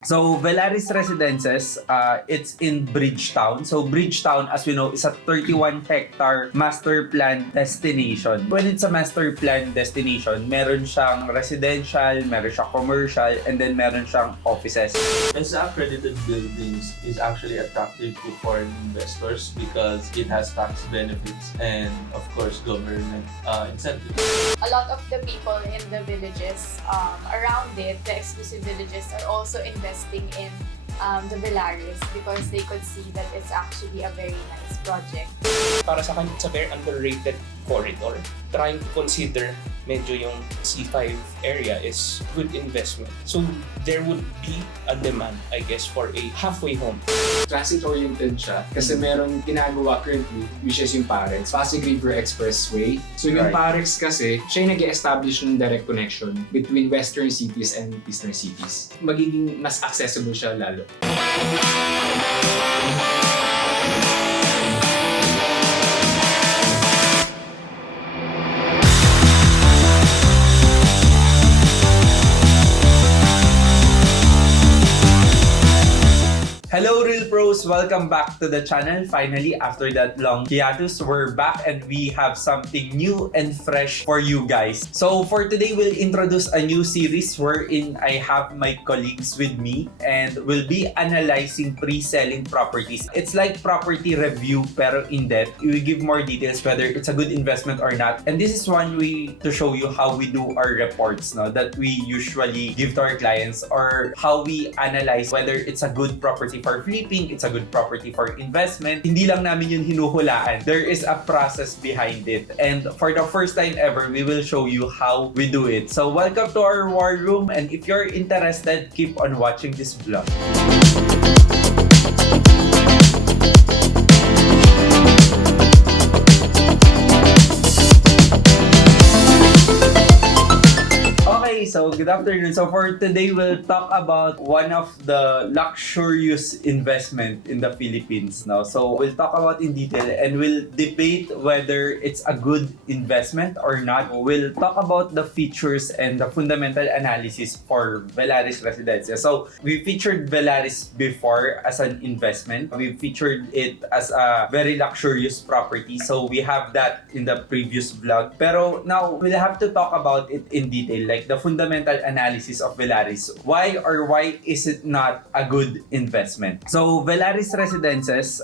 So, Velaris Residences, it's in Bridgetowne. So, Bridgetowne, as we know, is a 31-hectare master plan destination. When it's a master plan destination, meron siyang residential, meron siyang commercial, and then meron siyang offices. PEZA accredited buildings is actually attractive to foreign investors because it has tax benefits and, of course, government incentives. A lot of the people in the villages around it, the exclusive villages, are also investing in the Velaris because they could see that it's actually a very nice project. Para sa akin, it's a very underrated corridor. Trying to consider medyo yung C5 area is good investment. So there would be a demand, I guess, for a halfway home. Transit-oriented siya kasi meron ginagawa currently, which is yung PAREX, Pasig River Expressway. So yung PAREX kasi, siya yung nag-establish ng direct connection between western cities and eastern cities. Magiging mas accessible siya lalo. Hello Real Pros! Welcome back to the channel. Finally, after that long hiatus, we're back and we have something new and fresh for you guys. So for today, we'll introduce a new series wherein I have my colleagues with me and we'll be analyzing pre-selling properties. It's like property review pero in-depth. We give more details whether it's a good investment or not. And this is one way to show you how we do our reports, no, that we usually give to our clients, or how we analyze whether it's a good property for flipping, it's a good property for investment. Hindi lang namin yun hinuhulaan. There is a process behind it. And for the first time ever, we will show you how we do it. So welcome to our war room, and if you're interested, keep on watching this vlog. So good afternoon. So for today, we'll talk about one of the luxurious investment in the Philippines now. So we'll talk about in detail and we'll debate whether it's a good investment or not. We'll talk about the features and the fundamental analysis for Velaris Residences. So we featured Velaris before as an investment. We featured it as a very luxurious property. So we have that in the previous vlog. Pero now we'll have to talk about it in detail, like the fundamental analysis of Velaris. Why is it not a good investment? So Velaris Residences,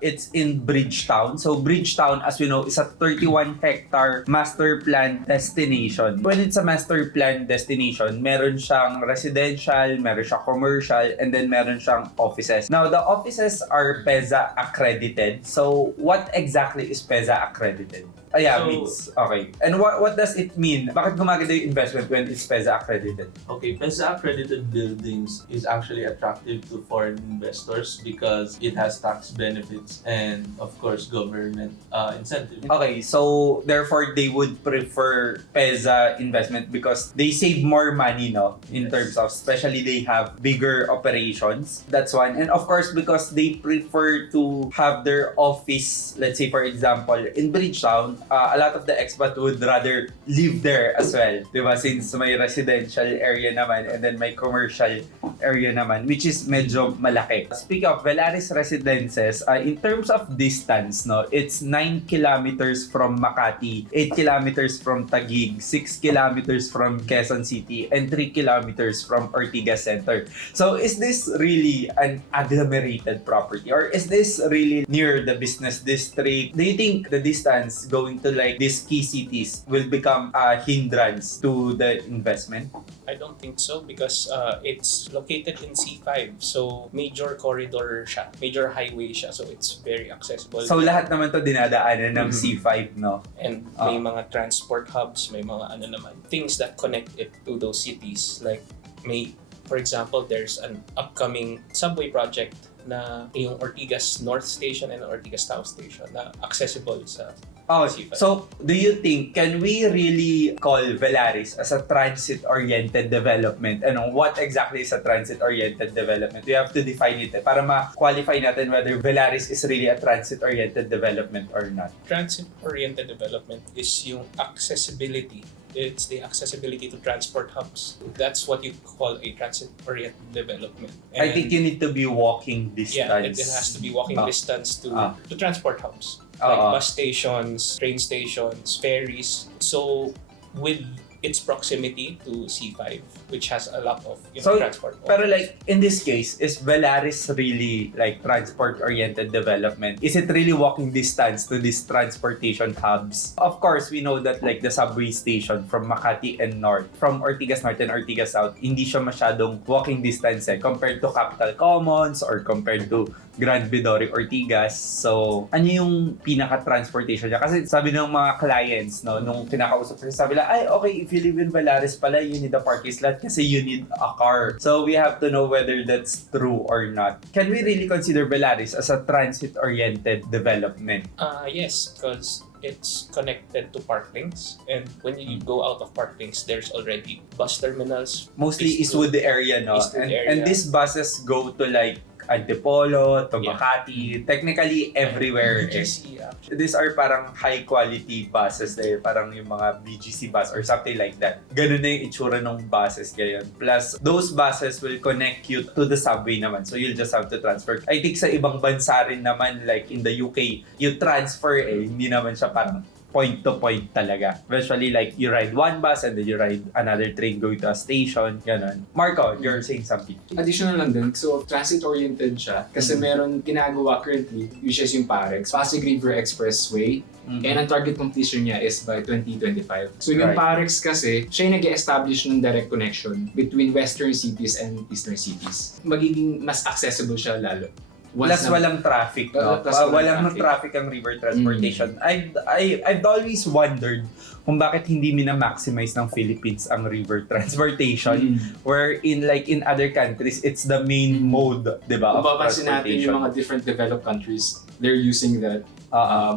it's in Bridgetowne. So Bridgetowne, as we know, is a 31-hectare master plan destination. When it's a master plan destination, meron siyang residential, meron siyang commercial, and then meron siyang offices. Now, the offices are PEZA accredited. So what exactly is PEZA accredited? Means, okay. And what does it mean? Bakit gumaganda yung investment when it's PEZA accredited? Okay, PEZA accredited buildings is actually attractive to foreign investors because it has tax benefits and, of course, government incentives. Okay, so therefore they would prefer PEZA investment because they save more money, no? In terms of, especially they have bigger operations. That's one. And of course, because they prefer to have their office, let's say for example, in Bridgetowne, a lot of the expat would rather live there as well, diba? Since may residential area naman and then may commercial area naman, which is medyo malaki. Speaking of Velaris Residences, in terms of distance, no, it's 9 kilometers from Makati, 8 kilometers from Taguig, 6 kilometers from Quezon City, and 3 kilometers from Ortigas Center. So is this really an agglomerated property, or is this really near the business district? Do you think the distance going to like these key cities will become a hindrance to the investment? I don't think so because it's located in C5. So major corridor siya, major highway siya. So it's very accessible. So lahat naman to dinadaanan ng C5, no? And may mga transport hubs, may mga ano naman, things that connect it to those cities. Like may, for example, there's an upcoming subway project na yung Ortigas North Station and Ortigas South Station na accessible sa C5. So do you think, can we really call Velaris as a transit-oriented development? And what exactly is a transit-oriented development? We have to define it para ma-qualify natin whether Velaris is really a transit-oriented development or not. Transit-oriented development is yung accessibility It's the accessibility to transport hubs. That's what you call a transit-oriented development. I think you need to be walking distance. Yeah, it has to be walking distance to transport hubs. Like bus stations, train stations, ferries. So with its proximity to C5, which has a lot of transport. Pero like, in this case, is Velaris really like transport-oriented development? Is it really walking distance to these transportation hubs? Of course, we know that like the subway station from Makati and North, from Ortigas North and Ortigas South, hindi siya masyadong walking distance compared to Capital Commons or compared to Grand Vidore Ortigas. So, ano yung pinaka-transportation niya? Kasi sabi ng mga clients, no, nung kinakausap ko, sabi nila, ay, okay, if you live in Velaris pala, you need a parking slot kasi you need a car. So, we have to know whether that's true or not. Can we really consider Velaris as a transit-oriented development? Yes, because it's connected to park links, and when you go out of park links, there's already bus terminals. Mostly Eastwood area, no? And these buses go to like Antipolo, to Makati, technically everywhere. BGC, actually. These are parang high quality buses parang yung mga BGC bus or something like that. Ganun na yung itsura ng buses ngayon. Plus, those buses will connect you to the subway naman. So, you'll just have to transfer. I think sa ibang bansa rin naman, like in the UK, you transfer hindi naman siya parang point to point talaga. Eventually, like, you ride one bus and then you ride another train going to a station. Ganon. Marco, you're saying something. Additional lang din, so transit-oriented siya kasi meron ginagawa currently, which is yung PAREX, Pasig River Expressway, and ang target completion niya is by 2025. So yung PAREX kasi, siya yung nag-establish ng direct connection between western cities and eastern cities. Magiging mas accessible siya lalo. Plus walang traffic, no? Walang traffic ang river transportation. I've always wondered kung bakit hindi mina-maximize ng Philippines ang river transportation where in other countries it's the main mode, 'di ba? Kung papansin natin yung mga different developed countries, they're using that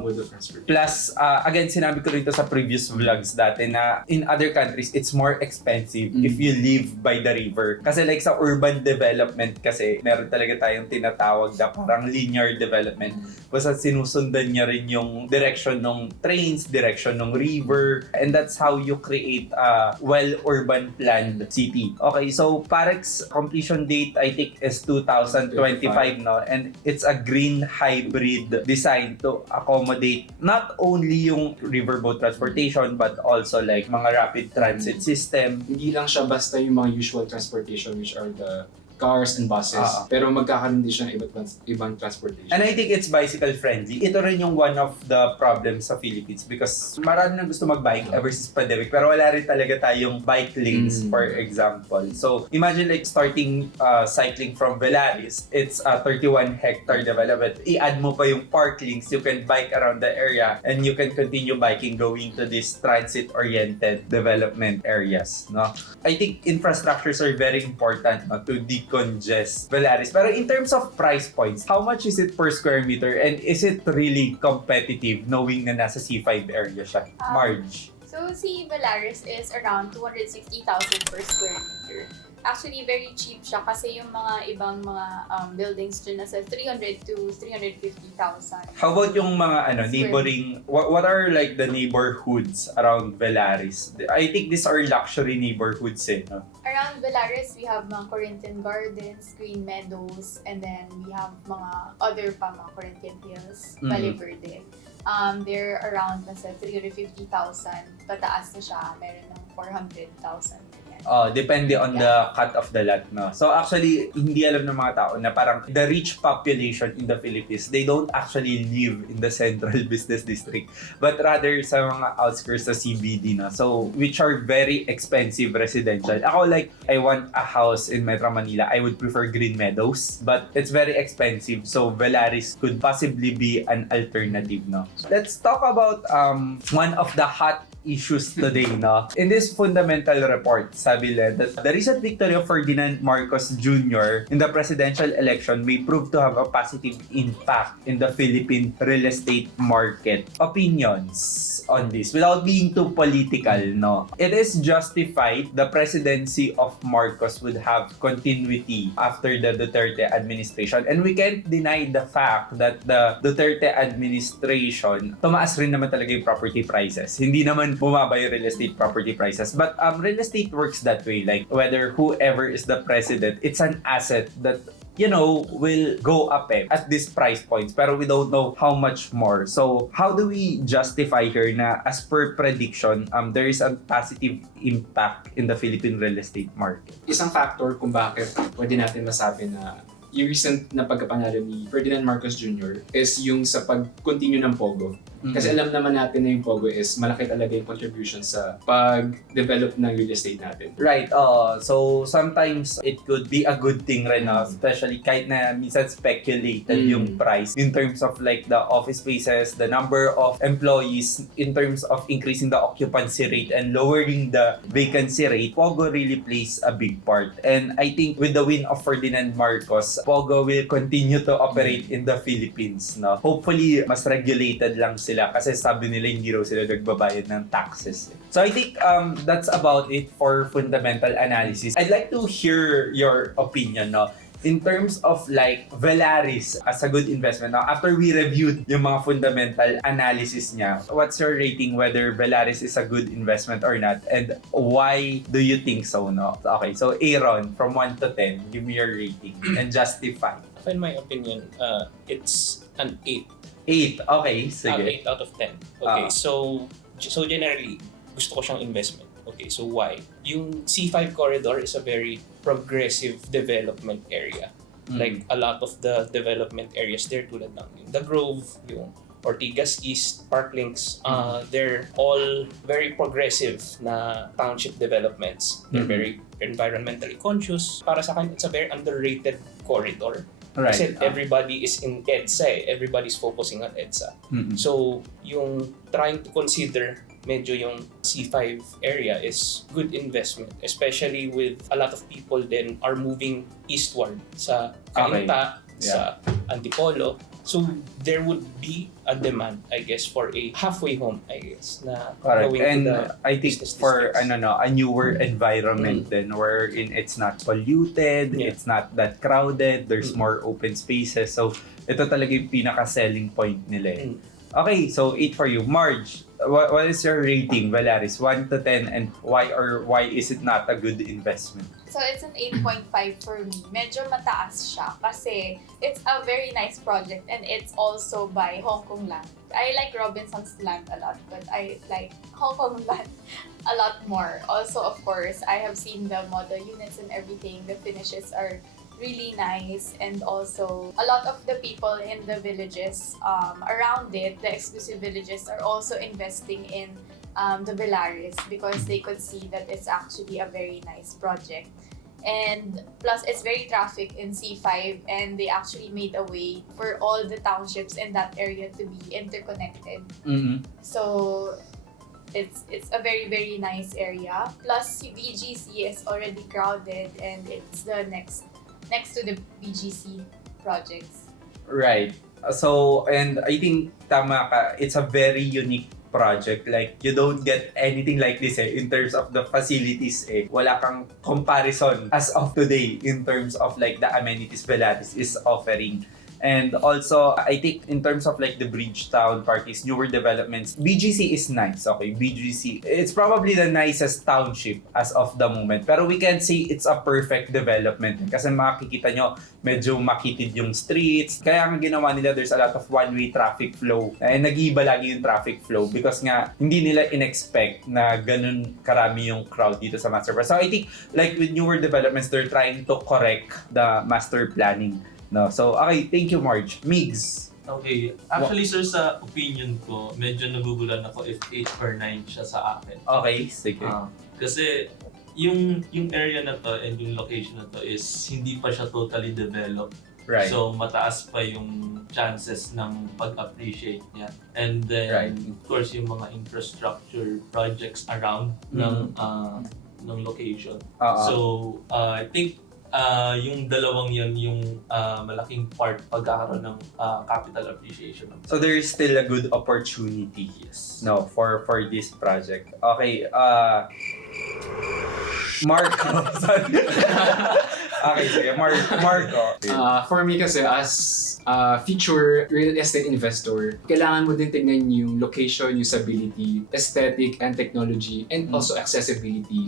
mode of transportation. Plus, again, sinabi ko rin ito sa previous vlogs dati na in other countries, it's more expensive if you live by the river. Kasi like sa urban development kasi, meron talaga tayong tinatawag na parang linear development. Basta sinusundan niya rin yung direction ng trains, direction ng river, and that's how you create a well-urban planned city. Okay, so PAREX completion date, I think, is 2025, no? And it's a green hybrid design to accommodate not only yung riverboat transportation but also like mga rapid transit system. Hindi lang siya basta yung mga usual transportation which are the cars and buses, pero magkakaroon din siya ng ibang transportation. And I think it's bicycle friendly. Ito rin yung one of the problems sa Philippines because marami nang gusto mag-bike ever since pandemic pero wala rin talaga tayong bike lanes, for example. So imagine like starting cycling from Velaris, it's a 31-hectare development. I-add mo pa yung park links, you can bike around the area and you can continue biking going to these transit-oriented development areas. No? I think infrastructures are very important, no, to decongest Velaris. Pero in terms of price points, how much is it per square meter and is it really competitive knowing na nasa C5 area siya? Marge? So, si Velaris is around 260,000 per square meter. Actually, very cheap siya kasi yung mga ibang mga buildings dyan nasa 300 to 350,000. How about yung mga neighboring, what are like the neighborhoods around Velaris? I think these are luxury neighborhoods no? Around Velaris, we have mga Corinthian Gardens, Green Meadows, and then we have mga other pa, mga Corinthian Hills, Valle Verde. They're around nasa 350,000. Pataas na siya, meron ng 400,000. Depende on the cut of the lot, no? So actually, hindi alam ng mga tao na parang the rich population in the Philippines, they don't actually live in the central business district, but rather sa mga outskirts sa CBD, no? So, which are very expensive residential. Ako like, I want a house in Metro Manila. I would prefer Green Meadows, but it's very expensive. So, Velaris could possibly be an alternative, no? Let's talk about one of the hot issues today, no? In this fundamental report, sabi nila that the recent victory of Ferdinand Marcos Jr. in the presidential election may prove to have a positive impact in the Philippine real estate market. Opinions on this, without being too political, no? It is justified the presidency of Marcos would have continuity after the Duterte administration, and we can't deny the fact that the Duterte administration, tumaas rin naman talaga yung property prices. Hindi naman naman bumaba yung real estate property prices. But real estate works that way. Like, whether whoever is the president, it's an asset that will go up at this price points, pero we don't know how much more. So, how do we justify here na as per prediction, there is a positive impact in the Philippine real estate market? Isang factor kung bakit pwede natin masabi na yung recent na pagkapanalo ni Ferdinand Marcos Jr. is yung sa pag-continue ng POGO. Kasi alam naman natin na yung POGO is malaki talaga yung contribution sa pag-develop ng real estate natin. Right. So sometimes it could be a good thing rin, especially kahit na minsan speculated yung price in terms of like the office spaces, the number of employees, in terms of increasing the occupancy rate and lowering the vacancy rate. POGO really plays a big part. And I think with the win of Ferdinand Marcos, POGO will continue to operate in the Philippines. No? Hopefully, mas regulated lang sila kasi sabi nila hindi raw sila nagbabayad ng taxes. So I think that's about it for fundamental analysis. I'd like to hear your opinion, no? In terms of like Velaris as a good investment. Now, after we reviewed yung mga fundamental analysis niya, what's your rating whether Velaris is a good investment or not? And why do you think so, no? Okay, so Airon, from 1 to 10, give me your rating and justify. In my opinion, it's an 8. 8, okay, sige. 8 out of 10. Okay, so generally, gusto ko siyang investment. Okay, so why? Yung C5 corridor is a very progressive development area. Like a lot of the development areas there, tulad ng yung The Grove, yung Ortigas East, Parklinks, they're all very progressive na township developments. They're very environmentally conscious. Para sa akin, it's a very underrated corridor. Right. Kasi everybody is in EDSA, everybody's focusing on EDSA. So, yung trying to consider medyo yung C5 area is good investment, especially with a lot of people then are moving eastward sa Cainta, sa Antipolo. So there would be a demand, I guess, for a halfway home, I guess, na going and to the I think for districts. a newer environment then wherein it's not polluted, it's not that crowded, there's more open spaces. So ito talaga yung pinaka-selling point nila. Okay, so 8 for you. Marge, what is your rating, Velaris? 1 to 10, and why is it not a good investment? So it's an 8.5 for me. Medyo mataas siya kasi it's a very nice project and it's also by Hong Kong land. I like Robinson's land a lot, but I like Hong Kong land a lot more. Also, of course, I have seen the model units and everything. The finishes are really nice, and also a lot of the people in the villages around it, the exclusive villages, are also investing in the Velaris because they could see that it's actually a very nice project. And plus, it's very traffic in C5, and they actually made a way for all the townships in that area to be interconnected. So it's a very, very nice area. Plus, VGC is already crowded, and it's the next to the BGC projects. Right. So, and I think tama ka, it's a very unique project. Like, you don't get anything like this in terms of the facilities. Wala kang comparison as of today in terms of like the amenities Velaris is offering. And also, I think in terms of like the Bridgetowne parties, newer developments, BGC is nice. Okay, BGC, it's probably the nicest township as of the moment. Pero we can say it's a perfect development. Kasi makikita nyo, medyo makitid yung streets. Kaya ang ginawa nila, there's a lot of one-way traffic flow. And nag-iiba lagi yung traffic flow because nga, hindi nila in-expect na ganun karami yung crowd dito sa master plan. So I think like with newer developments, they're trying to correct the master planning. No, so okay, thank you, Marge. Migs. Okay, actually sir, sa opinion ko, medyo nagugulan ako if 8 or 9 siya sa akin. Okay, sige. Kasi yung area na to and yung location na to is hindi pa siya totally developed. Right. So mataas pa yung chances ng pag-appreciate niya. And then of course yung mga infrastructure projects around ng location. So I think yung dalawang yun yung malaking part pagkakaroon ng capital appreciation. So there is still a good opportunity, no, for this project. Okay, Mark. Okay, sige. Marco. For me kasi, as a future real estate investor, kailangan mo din tignan yung location, usability, aesthetic and technology, and also accessibility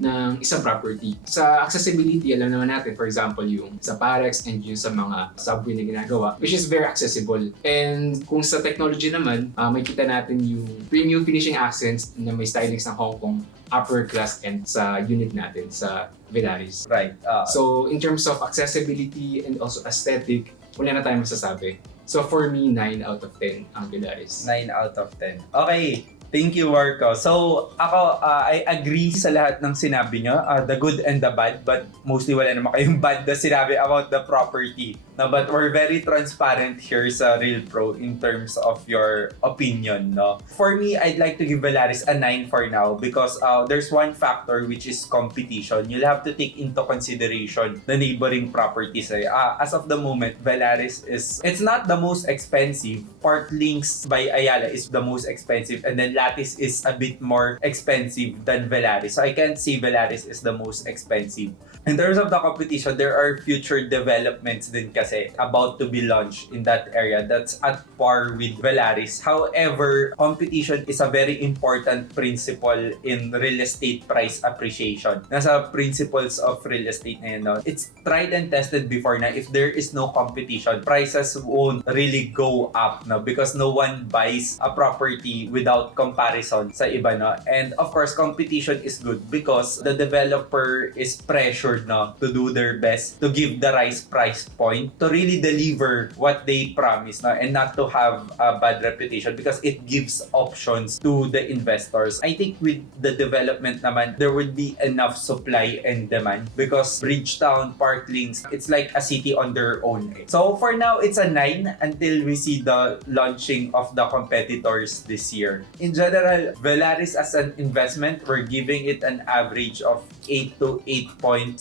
ng isang property. Sa accessibility, alam naman natin, for example, yung sa Parex and yung sa mga subway na ginagawa, which is very accessible. And kung sa technology naman, makikita natin yung premium finishing accents na may stylings ng Hong Kong, upper class end sa unit natin sa Velaris. Right. So, in terms of accessibility and also aesthetic, wala na tayong masasabi. So, for me, 9 out of 10 ang Velaris. 9 out of 10. Okay. Thank you, Marco. So, ako, I agree sa lahat ng sinabi nyo, the good and the bad, but mostly wala naman kayong bad na sinabi about the property. No, but we're very transparent here sa Real Pro in terms of your opinion. No? For me, I'd like to give Velaris a 9 for now because there's one factor which is competition. You'll have to take into consideration the neighboring properties. As of the moment, Velaris it's not the most expensive. Park Links by Ayala is the most expensive, and then Lattice is a bit more expensive than Velaris. So I can't say Velaris is the most expensive. In terms of the competition, there are future developments din kasi about to be launched in that area that's at par with Velaris. However, competition is a very important principle in real estate price appreciation. Nasa principles of real estate na yun, no? It's tried and tested before na if there is no competition, prices won't really go up, no? Because no one buys a property without comparison sa iba, no? And of course, competition is good because the developer is pressured to do their best to give the right price point to really deliver what they promise, no? And not to have a bad reputation because it gives options to the investors. I think with the development naman, there would be enough supply and demand because Bridgetowne, Park Links, it's like a city on their own. So for now, it's a 9 until we see the launching of the competitors this year. In general, Velaris as an investment, we're giving it an average of 8 to 8.75.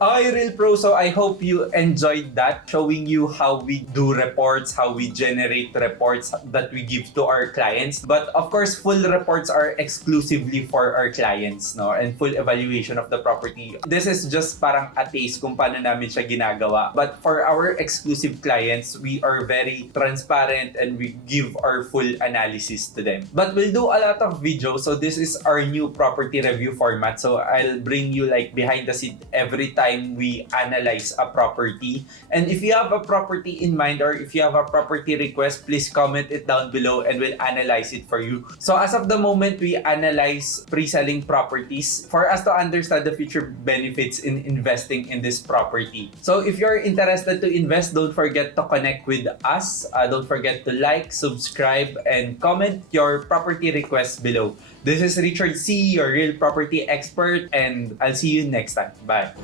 Okay, Real Pro, so I hope you enjoyed that, showing you how we do reports, how we generate reports that we give to our clients. But of course, full reports are exclusively for our clients, no? And full evaluation of the property. This is just parang a taste kung paano namin siya ginagawa. But for our exclusive clients, we are very transparent and we give our full analysis to them. But we'll do a lot of videos, so this is our new property review format. So I'll bring you like behind the scene every time we analyze a property. And if you have a property in mind or if you have a property request, please comment it down below and we'll analyze it for you. So as of the moment, we analyze pre-selling properties for us to understand the future benefits in investing in this property. So if you're interested to invest, don't forget to connect with us. Don't forget to like, subscribe, and comment your property requests below. This is Richard C., your real property expert, and I'll see you next time. Bye.